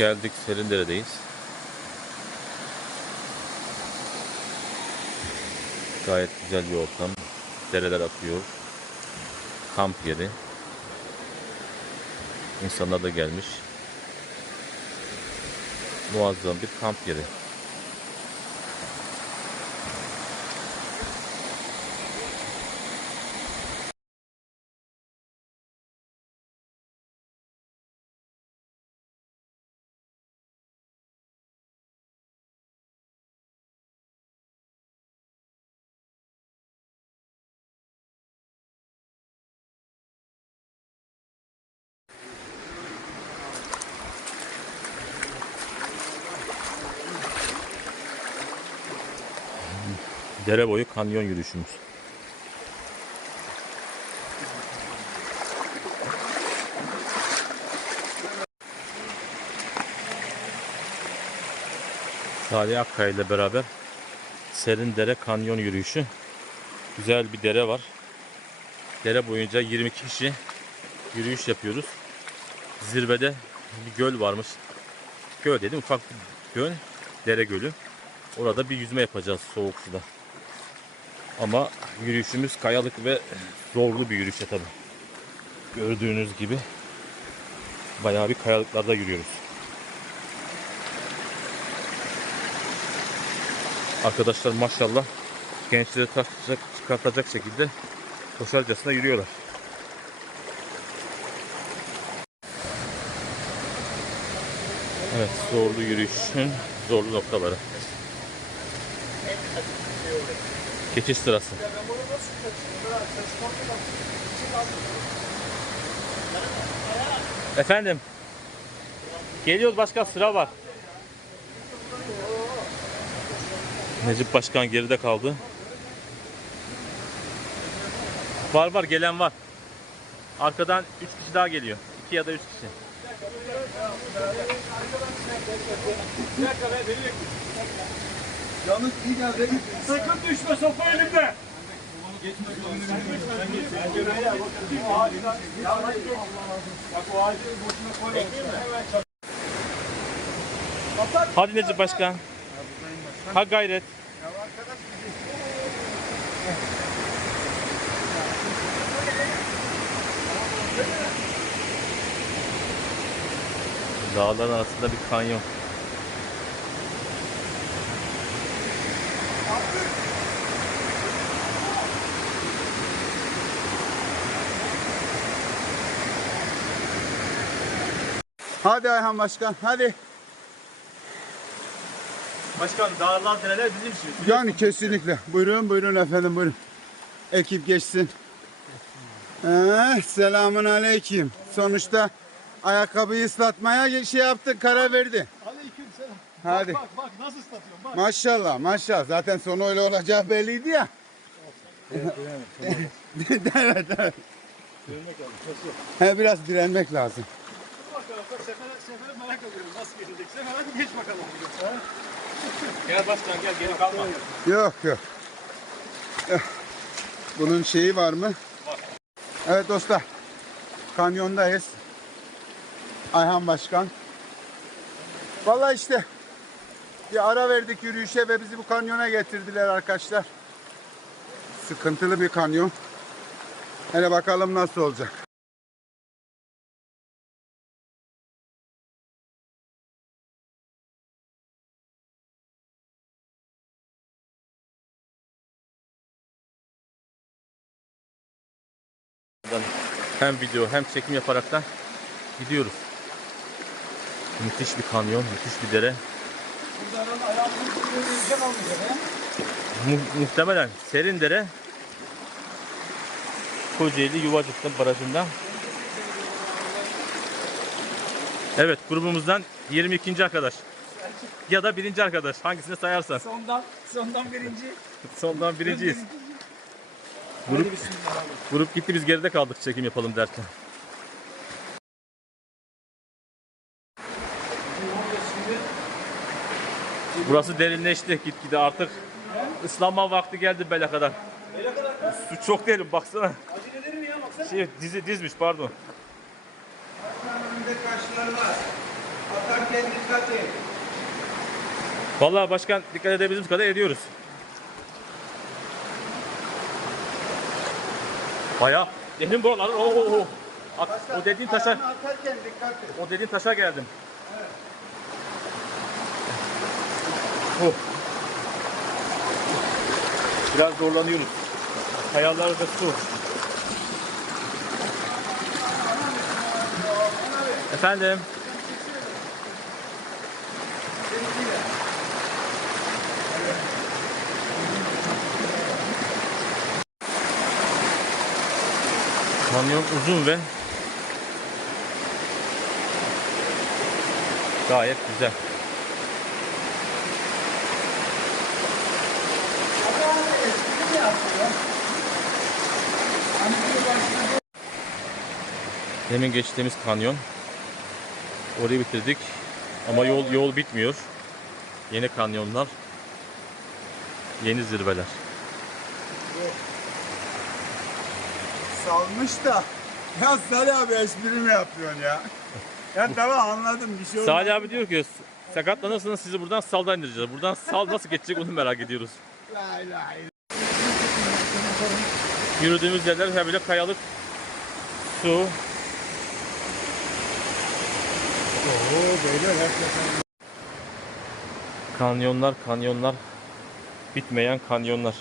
Geldik Serindere'deyiz. Gayet güzel bir ortam. Dereler akıyor. Kamp yeri. İnsanlar da gelmiş. Muazzam bir kamp yeri. Dere boyu kanyon yürüyüşümüz. Salih Akkaya ile beraber Serin Dere Kanyon yürüyüşü. Güzel bir dere var. Dere boyunca 22 kişi yürüyüş yapıyoruz. Zirvede bir göl varmış. Göl dedim ufak bir göl. Dere gölü. Orada bir yüzme yapacağız soğuk suda. Ama yürüyüşümüz kayalık ve zorlu bir yürüyüş tabi. Gördüğünüz gibi bayağı bir kayalıklarda yürüyoruz. Arkadaşlar maşallah gençleri taşacak, çıkartacak şekilde koşarcasına yürüyorlar. Evet zorlu yürüyüşün zorlu noktaları. Geçiş sırası. Efendim. Geliyoruz başkan sıra var. Necip Başkan geride kaldı. Var var gelen var. Arkadan 3 kişi daha geliyor. 2 ya da 3 kişi. Yalnız iyi geldi. Sakın düşme sopa elimde. Hadi Necip Başkan. Ha gayret. Dağların arasında bir kanyon. Hadi Ayhan Başkan hadi. Başkan dağlar dereler bizim için. Yani kesinlikle. Buyurun buyurun efendim buyurun. Ekip geçsin. Ee, selamun aleyküm. Sonuçta ayakkabıyı ıslatmaya şey yaptın karar verdi. Aleyküm selam. Hadi. Bak bak nasıl ıslatıyorum bak. Maşallah maşallah. Zaten sonu öyle olacağı belliydi ya. evet evet. He, biraz direnmek lazım. Bak sefer sefer merak ediyorum nasıl geçecek. Sefer hadi geç bakalım. Gel başkan gel geri kalma. Yok yok. Eh, Bunun şeyi var mı? Evet dostlar. Kanyondayız. Ayhan Başkan. Vallahi işte bir ara verdik yürüyüşe ve bizi bu kanyona getirdiler arkadaşlar. Sıkıntılı bir kanyon. Hele bakalım nasıl olacak. Hem video hem çekim yaparaktan gidiyoruz. Müthiş bir kanyon, müthiş bir dere. Buradan ayağımızı yürüyeceğim olmayacak ha. Mu- muhtemelen serin dere Kocaeli Yuvacık'ta barajından. Evet grubumuzdan 22. arkadaş. Ya da birinci arkadaş. Hangisini sayarsan. Sondan sondan birinci. Sondan birinciyiz. Grup, grup gitti biz geride kaldık çekim yapalım derken. Burası derinleşti gitgide artık ıslanma vakti geldi bele kadar. Su çok derin baksana. Acele ya baksana. Şey dizi dizmiş pardon. Vallahi başkan dikkat edebildiğimiz kadar ediyoruz. Baya benim buralar o o o. At- O dediğin taşa atarken dikkat et. o dediğin taşa geldim. Oh. Biraz zorlanıyoruz. Kayalarda su. Efendim. Kamyon uzun ve gayet güzel. Demin geçtiğimiz kanyon. Orayı bitirdik. Ama yol yol bitmiyor. Yeni kanyonlar. Yeni zirveler. Salmış da. Ya Salih abi espri mi yapıyorsun ya? Ya tamam anladım bir şey olmaz. Salih abi diyor ki sakatlanırsanız sizi buradan saldan indireceğiz. Buradan sal nasıl geçecek onu merak ediyoruz. Yürüdüğümüz yerler hep böyle kayalık, su. Oo beyler hakikaten. Kanyonlar, kanyonlar. Bitmeyen kanyonlar.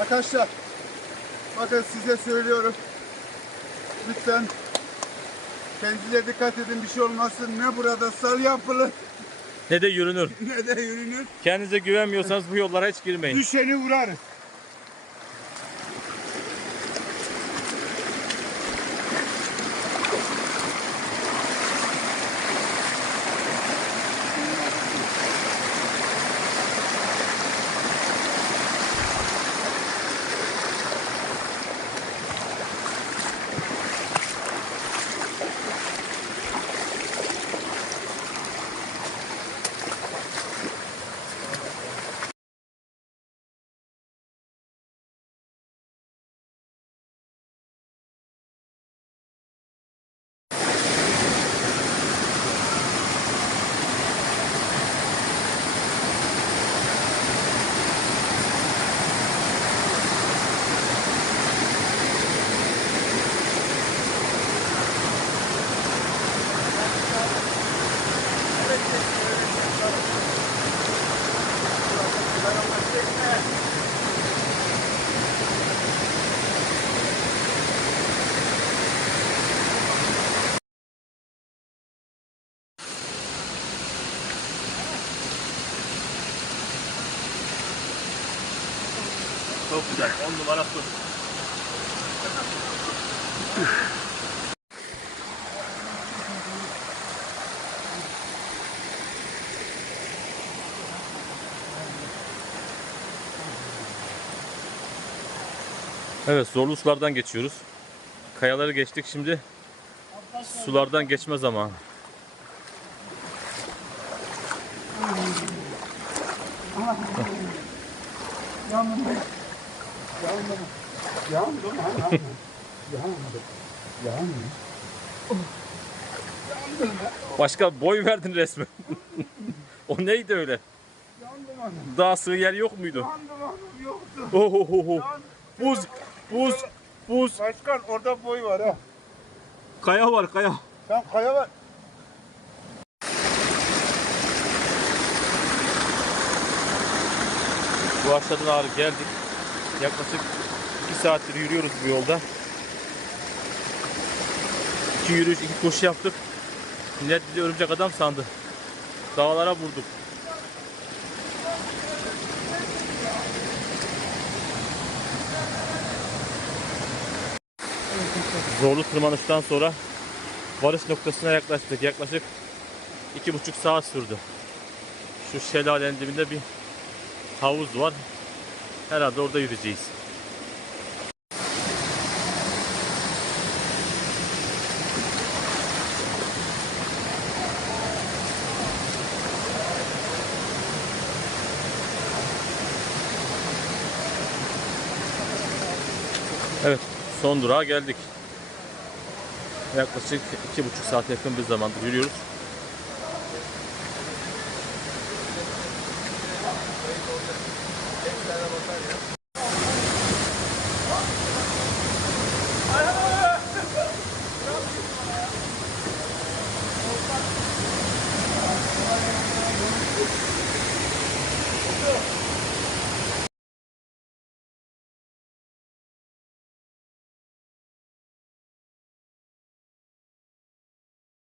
Arkadaşlar bakın size söylüyorum. Lütfen kendinize dikkat edin bir şey olmasın. Ne burada sal yapılır Ne de yürünür. ne de yürünür. Kendinize güvenmiyorsanız bu yollara hiç girmeyin. Düşeni vurarız. Çok güzel. 10 numara su. Evet zorlu sulardan geçiyoruz. Kayaları geçtik şimdi sulardan geçme zamanı. Yandım anam. Yandım. Yandım. Başka boy verdin resmen. o neydi öyle? Yandım. Daha sığ yer yok muydu? Yandım anam yoktu. Ohohoho. Buz, buz, buz. Başkan orada boy var ha. Kaya var kaya. Sen kaya var. Bu aşağıdan ağrı geldik. Yaklaşık 2 saattir yürüyoruz bu yolda. İki yürüyüş, iki koşu yaptık. Millet bizi örümcek adam sandı. Dağlara vurduk. zorlu tırmanıştan sonra varış noktasına yaklaştık. Yaklaşık iki buçuk saat sürdü. Şu şelalenin dibinde bir havuz var. Herhalde orada yürüyeceğiz. Evet, son durağa geldik. Yaklaşık iki buçuk saat yakın bir zamandır yürüyoruz.